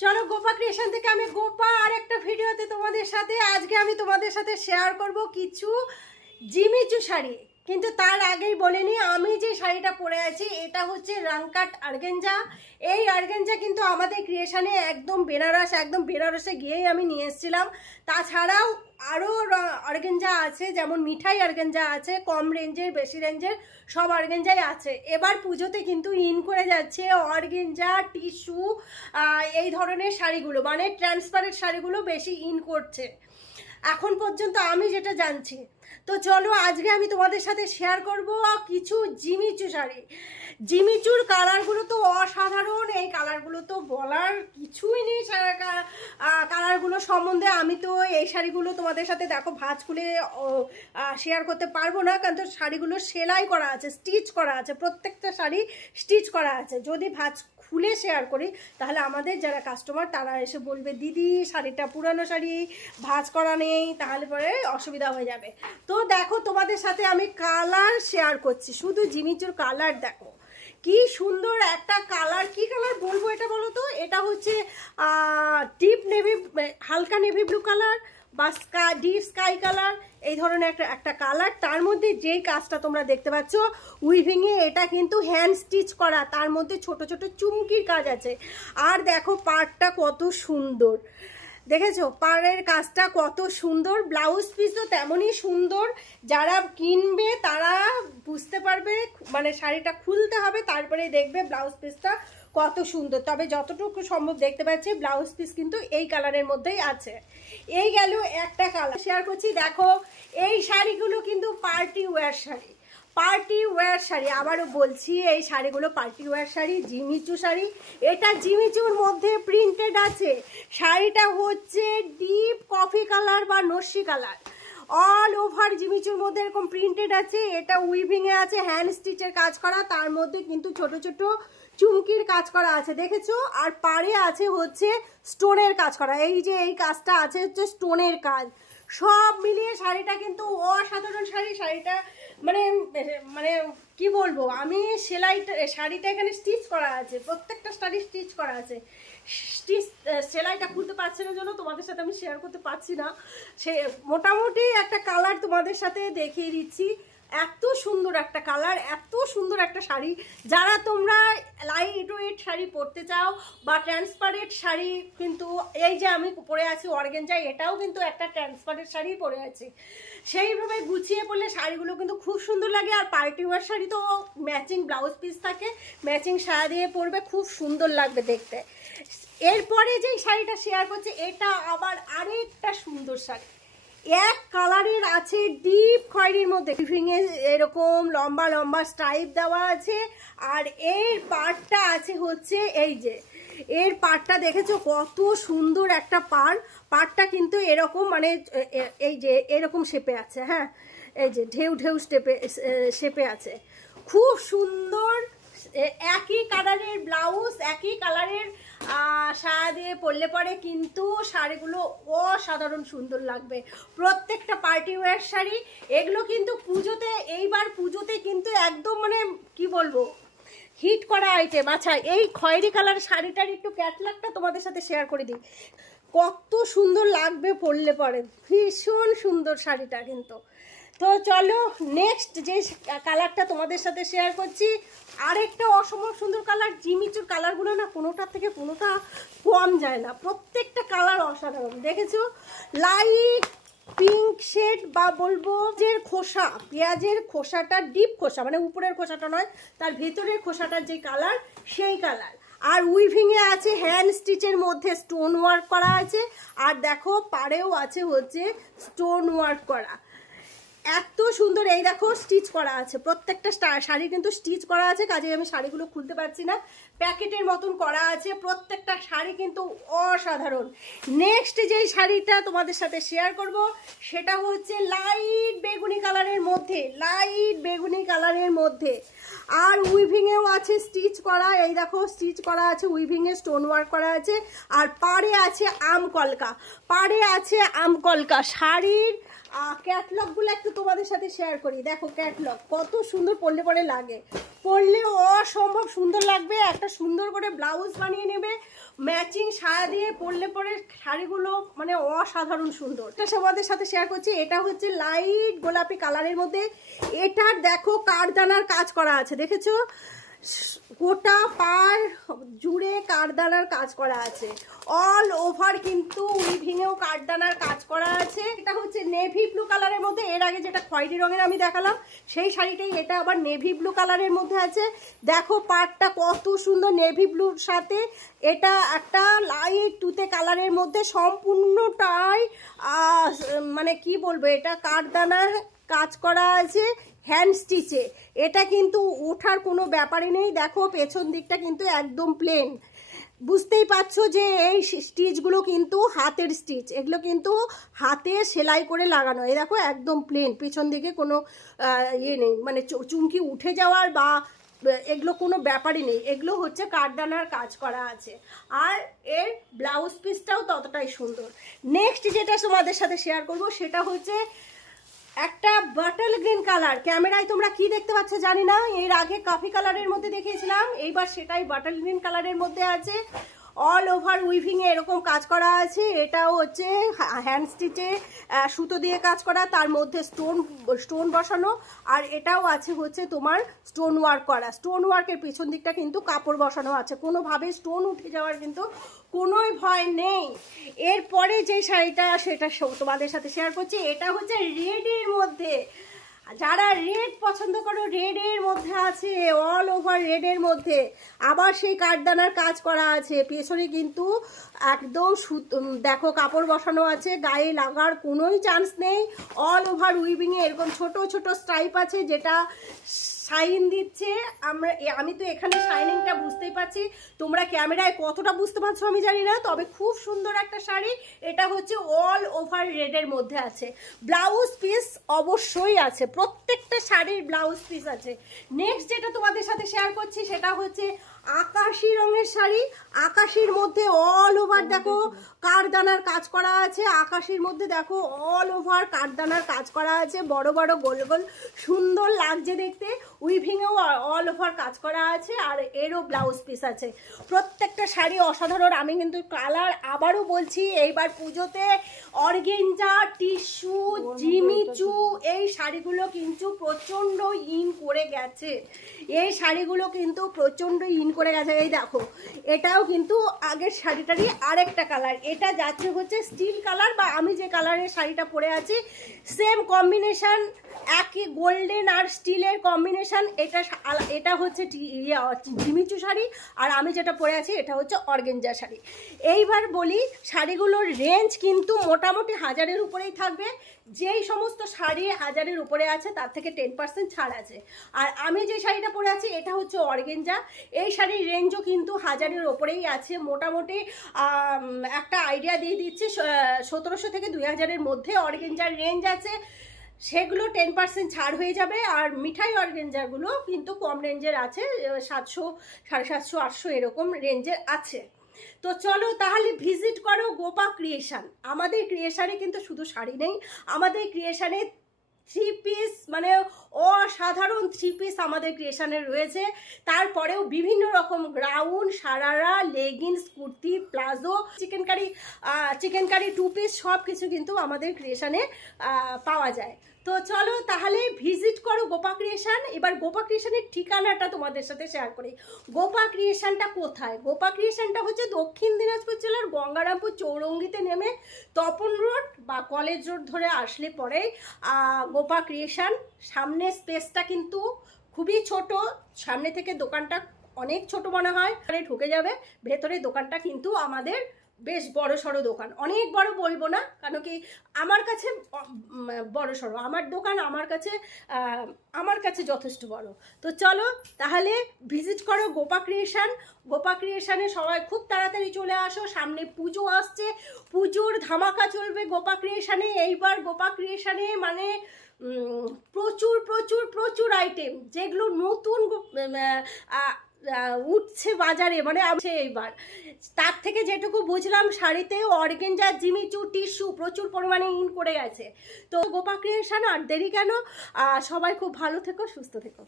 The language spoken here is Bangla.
চলো গোপা ক্রিয়েশন থেকে আমি গোপা আর একটা ভিডিওতে তোমাদের সাথে, আজকে আমি তোমাদের সাথে শেয়ার করব কিছু জিমিচু শাড়ি। কিন্তু তার আগেই বলে বলিনি আমি যে শাড়িটা পরে আছি, এটা হচ্ছে রাংকাট আর্গেঞ্জা। এই আর্গেঞ্জা কিন্তু আমাদের ক্রিয়েশানে একদম বেনারস, একদম বেনারসে গিয়েই আমি নিয়ে এসেছিলাম। তাছাড়াও আরও অর্গেঞ্জা আছে, যেমন মিঠাই অর্গেঞ্জা আছে, কম রেঞ্জের, বেশি রেঞ্জের, সব অর্গেঞ্জাই আছে। এবার পুজোতে কিন্তু ইন করে যাচ্ছে অর্গেঞ্জা টিস্যু এই ধরনের শাড়িগুলো মানে ট্রান্সপারেন্ট শাড়িগুলো বেশি ইন করছে। এখন পর্যন্ত আমি যেটা জানছি তো চলো আজকে আমি তোমাদের সাথে শেয়ার করব কিছু জিমিচু শাড়ি। জিমিচুর কালারগুলো তো অসাধারণ, এই কালারগুলো তো বলার কিছুই নেই কালারগুলো সম্বন্ধে আমি তো এই শাড়িগুলো তোমাদের সাথে দেখো ভাঁজ খুলে শেয়ার করতে পারব না। কারণ তো শাড়িগুলো সেলাই করা আছে স্টিচ করা আছে, প্রত্যেকটা শাড়ি স্টিচ করা আছে। যদি ভাজ খুলে শেয়ার করি, তাহলে আমাদের যারা কাস্টমার তারা এসে বলবে, দিদি, শাড়িটা পুরানো শাড়ি, ভাঁজ করা নেই। তাহলে পরে অসুবিধা হয়ে যাবে। তো দেখো, তোমাদের সাথে আমি কালার শেয়ার করছি। শুধু জিমিচুর কালার দেখো। কি সুন্দর একটা কালার কি কালার বলব এটা বলো তো? এটা হচ্ছে ডিপ নেভি হালকা নেভি ব্লু কালার বা স্কাই ডিপ স্কাই কালার এই ধরনের একটা একটা কালার তার মধ্যে যেই কাজটা তোমরা দেখতে পাচ্ছ উইভিংয়ে এটা কিন্তু হ্যান্ড স্টিচ করা। তার মধ্যে ছোট ছোট চুমকির কাজ আছে। আর দেখো পার্টটা কত সুন্দর। দেখেছ? পাড়ের কাজটা কত সুন্দর ব্লাউজ পিসও তেমনই সুন্দর। যারা কিনবে তারা বুঝতে পারবে মানে শাড়িটা খুলতে হবে তারপরে দেখবে ব্লাউজ পিসটা কত সুন্দর। তবে যতটুকু সম্ভব দেখতে পাচ্ছি ব্লাউজ পিস কিন্তু এই কালারের মধ্যেই আছে। এই গেল একটা কালার শেয়ার করছি, দেখো, এই শাড়িগুলো কিন্তু party wear sari. Party wear sari, আবারও বলছি, এই শাড়িগুলো party wear sari, Jimmy Choo sari. এটা জিমিচুর মধ্যে প্রিন্টেড আছে। শাড়িটা হচ্ছে ডিপ কফি কালার বা নস্যি কালার অল ওভার জিমিচুর মধ্যে এরকম প্রিন্টেড আছে। এটা উইভিংয়ে আছে হ্যান্ড স্টিচের কাজ করা। তার মধ্যে কিন্তু ছোট ছোট চুমকির কাজ করা আছে, দেখেছ? আর পাড়ে আছে হচ্ছে স্টোনের কাজ করা। এই যে এই কাজটা আছে হচ্ছে স্টোনের কাজ। সব মিলিয়ে শাড়িটা কিন্তু অসাধারণ শাড়ি। শাড়িটা মানে মানে কি বলব? আমি সেলাইটা, শাড়িটা এখানে স্টিচ করা আছে, প্রত্যেকটা শাড়ি স্টিচ করা আছে। স্টিচ সেলাইটা খুলতে পারছি না জন্য তোমাদের সাথে আমি শেয়ার করতে পারছি না। সে, মোটামুটি একটা কালার তোমাদের সাথে দেখিয়ে দিচ্ছি। এত সুন্দর একটা কালার, এত সুন্দর একটা শাড়ি। যারা তোমরা লাইট ওয়েট শাড়ি পরতে চাও বা ট্রান্সপারেন্ট শাড়ি কিন্তু এই যে আমি পরে আছি অর্গেঞ্জাই এটাও কিন্তু একটা ট্রান্সপারেন্ট শাড়ি পরে আছি। সেইভাবে গুছিয়ে পরলে শাড়িগুলো কিন্তু খুব সুন্দর লাগে আর পার্টি ওয়ার শাড়ি তো ম্যাচিং ব্লাউজ পিস থাকে ম্যাচিং শাড়ি দিয়ে পরবে, খুব সুন্দর লাগবে দেখতে। এরপরে যে শাড়িটা শেয়ার করছে, এটা আবার আরেকটা সুন্দর শাড়ি। আছে ডিপ খয়েরির মধ্যে। টিফিংয়ে এরকম লম্বা লম্বা স্ট্রাইপ দেওয়া আছে। আর এর পার্টটা আছে হচ্ছে এই যে, এর পার্টটা দেখেছ? কত সুন্দর একটা পার পার্টটা কিন্তু এরকম মানে এই যে এরকম শেপে আছে হ্যাঁ? এই যে ঢেউ ঢেউ স্টেপে শেপে আছে। খুব সুন্দর একই কালারের ব্লাউজ, একই কালারের সায়া দিয়ে পরলে পরে কিন্তু শাড়িগুলো অসাধারণ সুন্দর লাগবে। প্রত্যেকটা পার্টি ওয়্যার শাড়ি, এগুলো কিন্তু পুজোতে, এইবার পুজোতে কিন্তু একদম মানে কি বলব, হিট করা আইটেম আচ্ছা এই খয়েরি কালার শাড়িটার একটু ক্যাটলাগটা তোমাদের সাথে শেয়ার করে দিই। কত সুন্দর লাগবে পরলে পরে। ভীষণ সুন্দর শাড়িটা কিন্তু। তো চলো নেক্সট যে কালারটা তোমাদের সাথে শেয়ার করছি, আরেকটা অসম্ভব সুন্দর কালার জিমিচুর কালারগুলো না কোনোটার থেকে কোনোটা কম যায় না। প্রত্যেকটা কালার অসাধারণ। দেখেছ? লাইট পিঙ্ক শেড বা বলব যে খোসা, পেঁয়াজের খোসাটা ডিপ খোসা মানে উপরের খোসাটা নয়, তার ভেতরের খোসাটার যে কালার সেই কালার আর উইভিংয়ে আছে হ্যান্ড স্টিচের মধ্যে স্টোন ওয়ার্ক করা আছে, আর দেখো পাড়েও আছে হচ্ছে স্টোন ওয়ার্ক করা। এত সুন্দর, এই দেখো স্টিচ করা আছে। প্রত্যেকটা শাড়ি কিন্তু স্টিচ করা আছে কাজে আমি শাড়িগুলো খুলতে পারছি না। প্যাকেটের মতন করা আছে, প্রত্যেকটা শাড়ি কিন্তু অসাধারণ। নেক্সট যেই শাড়িটা তোমাদের সাথে শেয়ার করব, সেটা হচ্ছে লাইট বেগুনি কালারের মধ্যে লাইট বেগুনি কালারের মধ্যে। আর উইভিংয়েও আছে স্টিচ করা, এই দেখো স্টিচ করা আছে উইভিংয়ে স্টোন ওয়ার্ক করা আছে। আর পাড়ে আছে আম কলকা পাড়ে আছে আম কলকা শাড়ির ক্যাটলগগুলো একটু তোমাদের সাথে শেয়ার করি। দেখো ক্যাটলগ কত সুন্দর পড়লে পরে লাগে। পরলে অসম্ভব সুন্দর লাগবে, একটা সুন্দর করে ব্লাউজ বানিয়ে নেবে। ম্যাচিং সায়া দিয়ে পরলে পরে শাড়িগুলো মানে অসাধারণ সুন্দর। এটা সবাদের সাথে শেয়ার করছি, এটা হচ্ছে লাইট গোলাপি কালারের মধ্যে। এটার দেখো কারদানার কাজ করা আছে, দেখেছ? গোটা পার জুড়ে কারদানার কাজ করা আছে। অল ওভার কিন্তু উইভিংয়েও কারদানার কাজ করা আছে। এটা হচ্ছে নেভি ব্লু কালারের মধ্যে। এর আগে যেটা খয়েরি রঙের আমি দেখালাম, সেই শাড়িটাই এটা আবার নেভি ব্লু কালারের মধ্যে আছে। দেখো পাটটা কত সুন্দর নেভি ব্লুর সাথে। এটা একটা লাইট তুতে কালারের মধ্যে। সম্পূর্ণটাই মানে কি বলব? এটা কারদানা কাজ করা আছে হ্যান্ড স্টিচে এটা কিন্তু ওঠার কোনো ব্যাপারই নেই। দেখো, পেছন দিকটা কিন্তু একদম প্লেন বুঝতেই পারছ যে এই স্টিচগুলো কিন্তু হাতের স্টিচ এগুলো কিন্তু হাতে সেলাই করে লাগানো। এই দেখো, একদম প্লেন পেছন দিকে কোনো ইয়ে নেই। মানে চুমকি উঠে যাওয়ার বা, এগুলো কোনো ব্যাপারই নেই। এগুলো হচ্ছে কাঠদানার কাজ করা আছে। আর এর ব্লাউজ পিসটাও ততটাই সুন্দর। নেক্সট যেটা তোমাদের সাথে শেয়ার করব, সেটা হচ্ছে একটা বাটল গ্রিন কালার। ক্যামেরায় তোমরা কি দেখতে পাচ্ছ জানি না। এর আগে কাফি কালারের মধ্যে দেখিয়েছিলাম। এইবার সেটাই বাটল গ্রিন কালারের মধ্যে আছে। অল ওভার উইভিংয়ে এরকম কাজ করা আছে। এটাও হচ্ছে হ্যান্ড স্টিচে সুতো দিয়ে কাজ করা, তার মধ্যে স্টোন স্টোন বসানো, আর এটাও আছে হচ্ছে তোমার স্টোন ওয়ার্ক করা। স্টোন ওয়ার্কের পিছন দিকটা কিন্তু কাপড় বসানো আছে। কোনোভাবে স্টোন উঠে যাওয়ার কিন্তু কোনোই ভয় নেই। এরপরে যে শাড়িটা, সেটা তোমাদের সাথে শেয়ার করছি, এটা হচ্ছে রেডের মধ্যে। যারা রেড পছন্দ করো রেডের মধ্যে আছে অল ওভার রেডের মধ্যে। আবার সেই কাঠদানার কাজ করা আছে। পেছনে কিন্তু একদম দেখো কাপড় বসানো আছে, গায়ে লাগার কোনোই চান্স নেই। অল ওভার উইভিংয়ে এরকম ছোট ছোট স্ট্রাইপ আছে যেটা শাইন দিচ্ছে, আমরা আমি তো এখানে শাইনিংটা বুঝতেই পারছি। তোমরা ক্যামেরায় কতটা বুঝতে পারছ আমি জানি না, তবে খুব সুন্দর একটা শাড়ি। এটা হচ্ছে অল ওভার রেডের মধ্যে আছে। ব্লাউজ পিস অবশ্যই আছে, প্রত্যেকটা শাড়ির ব্লাউজ পিস আছে। নেক্সট যেটা তোমাদের সাথে শেয়ার করছি, সেটা হচ্ছে আকাশি রঙের শাড়ি আকাশির মধ্যে অল ওভার দেখো কারদানার কাজ করা আছে আকাশির মধ্যে দেখো অল ওভার কারদানার কাজ করা আছে বড় বড় গোল গোল সুন্দর লাগছে দেখতে উইভিংয়েও অল ওভার কাজ করা আছে আর এরও ব্লাউজ পিস আছে। প্রত্যেকটা শাড়ি অসাধারণ আমি কিন্তু কালার আবারও বলছি এইবার পুজোতে অর্গেঞ্জা টিস্যু জিমিচু এই শাড়িগুলো কিন্তু প্রচণ্ড ইন করে গেছে। এই শাড়িগুলো কিন্তু প্রচণ্ড ইন করে গেছে এই দেখো। এটাও কিন্তু আগের শাড়িটারই আরেকটা কালার এটা যাচ্ছে হচ্ছে স্টিল কালার বা আমি যে কালারের শাড়িটা পরে আছি সেম কম্বিনেশান একই গোল্ডেন আর স্টিলের কম্বিনেশান এটা এটা হচ্ছে টি- ইয়ে, শাড়ি আর আমি যেটা পরে আছি এটা হচ্ছে অর্গেঞ্জা শাড়ি। এইবার বলি শাড়িগুলোর রেঞ্জ কিন্তু মোটামুটি হাজারের উপরেই থাকবে। যেই সমস্ত শাড়ি হাজারের উপরে আছে তার থেকে টেন পার্সেন্ট ছাড় আছে। আর আমি যে শাড়িটা পরে আছি এটা হচ্ছে অর্গেঞ্জা। এই শাড়ির রেঞ্জও কিন্তু হাজারের ওপরেই আছে মোটামুটি আম, একটা আইডিয়া দিয়ে দিচ্ছি সতেরোশো থেকে দুই হাজারের মধ্যে অর্গেঞ্জার রেঞ্জ আছে সেগুলো টেন পার্সেন্ট ছাড় হয়ে যাবে আর মিঠাই অর্গেঞ্জাগুলো কিন্তু কম রেঞ্জের আছে সাতশো সাড়ে সাতশো আটশো এরকম রেঞ্জের আছে। তো চলো তাহলে ভিজিট করো গোপা ক্রিয়েশান আমাদের ক্রিয়েশানে কিন্তু শুধু শাড়ি নেই আমাদের ক্রিয়েশনে থ্রি পিস মানে অসাধারণ থ্রি পিস আমাদের ক্রিয়েশানে রয়েছে। তারপরেও বিভিন্ন রকম ground sharara leggings kurti, palazzo chikankari chikankari two piece সব কিছু কিন্তু আমাদের ক্রিয়েশানে পাওয়া যায়। তো চলো তাহলে ভিজিট করো গোপা ক্রিয়েশন এবার গোপা ক্রিয়েশনের ঠিকানাটা তোমাদের সাথে শেয়ার করি। গোপা ক্রিয়েশনটা কোথায়? গোপা ক্রিয়েশনটা হচ্ছে দক্ষিণ দিনাজপুর জেলার গঙ্গারামপুর চৌরঙ্গিতে নেমে তপন রোড বা কলেজ রোড ধরে আসলে পরে গোপা ক্রিয়েশন সামনে স্পেসটা কিন্তু খুবই ছোট। সামনে থেকে দোকানটা অনেক ছোট মনে হয়। ঢুকে যাবে। ভেতরে দোকানটা কিন্তু আমাদের বেশ বড় সড়ো দোকান। অনেক বড় বলব না, কারণ কি আমার কাছে বড় সড়ো। আমার দোকান আমার কাছে আমার কাছে যথেষ্ট বড়। তো চলো, তাহলে ভিজিট করো গোপা ক্রিয়েশন গোপা ক্রিয়েশানে সবাই খুব তাড়াতাড়ি চলে আসো, সামনে পুজো আসছে। পুজোর ধামাকা চলবে গোপা ক্রিয়েশানে এইবার গোপা ক্রিয়েশানে মানে প্রচুর প্রচুর প্রচুর আইটেম যেগুলো নতুন উঠছে বাজারে মানে আছে এইবার। তার থেকে যেটুকু বুঝলাম, শাড়িতে অর্গেঞ্জা, জিমিচু, টিস্যু প্রচুর পরিমাণে ইন করে গেছে। তো গোপা ক্রিয়েশন আর দেরি কেন? সবাই খুব ভালো থেকো, সুস্থ থেকো।